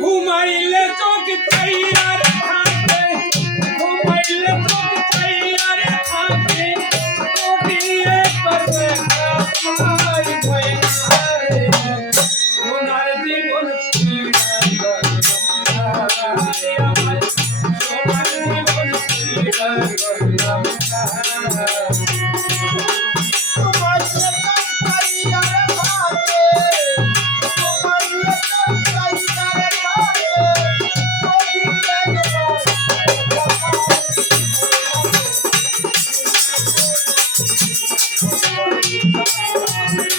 ঘুমাইলে চোখ চাইয়ার থাকে ঘুমাইলে চোখ চাইয়ার থাকে কবিয়ে করবে কামাই ভয় না রে সোনার জীবন আমার সোনার জীবন দেহ